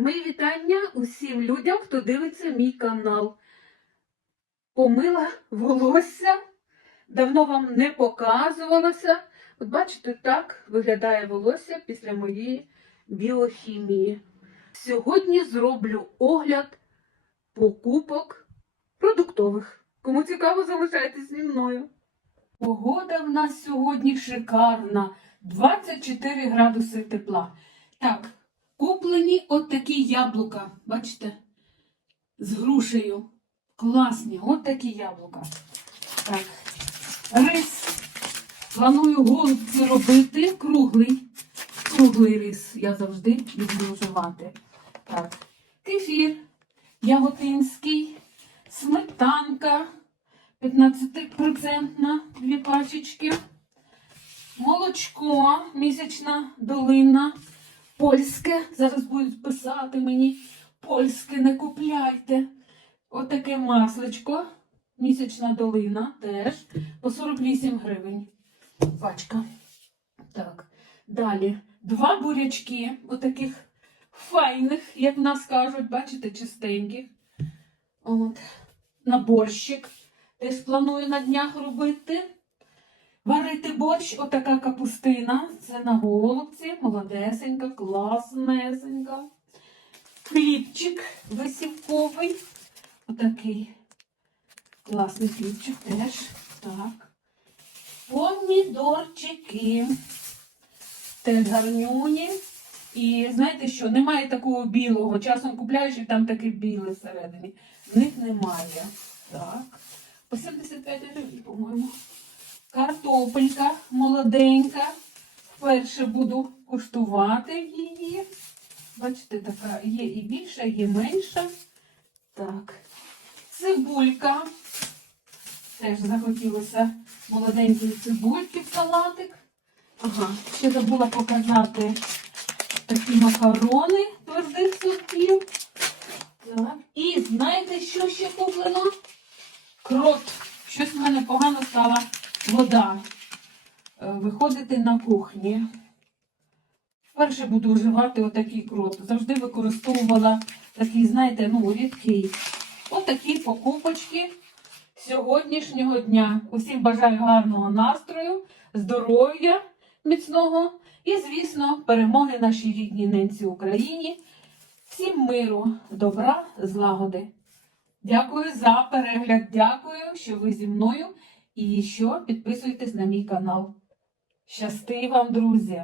Мої вітання усім людям, хто дивиться мій канал. Помила волосся, давно вам не показувалося. От бачите, так виглядає волосся після моєї біохімії. Сьогодні зроблю огляд покупок продуктових. Кому цікаво, залишайтесь зі мною. Погода в нас сьогодні шикарна. 24 градуси тепла. Так, куплені от такі яблука. Бачите? З грушею. Класні, от такі яблука. Так. Рис. Планую голубці робити круглий. Круглий рис. Я завжди люблю вживати. Так. Кефір. Яготинський. Сметанка. 15% дві пачечки. Молочко, місячна долина, польське. Зараз будуть писати мені польське, не купляйте. Отаке масличко, місячна долина теж по 48 гривень. Пачка. Так. Далі два бурячки, отаких файних, як нас кажуть, бачите, чистеньких. От. На борщик. Теж планую на днях робити. Варити борщ, отака капустина. Це на голубці, молодесенька, класнесенька. Хлібчик висівковий. Отакий класний хлібчик теж. Так. Помідорчики. Теж гарнюні. І знаєте що? Немає такого білого. Часом купляєш і там таке біле всередині. В них немає. Так. По 75 гривень, по-моєму. Картопелька молоденька. Вперше буду куштувати її. Бачите, така є і більша, є менша. Так. Цибулька. Теж захотілося молоденької цибульки в салатик. Ага, ще забула показати такі макарони твердих сортів. Так. І знаєте, що ще куплено? Виходити на кухні. Вперше буду вживати отакий крот. Завжди використовувала такий, знаєте, ну, рідкий. Отакі покупочки сьогоднішнього дня. Усім бажаю гарного настрою, здоров'я міцного і, звісно, перемоги нашій рідній ненці Україні. Всім миру, добра, злагоди. Дякую за перегляд. Дякую, що ви зі мною і що підписуєтесь на мій канал. Щасти вам, друзі!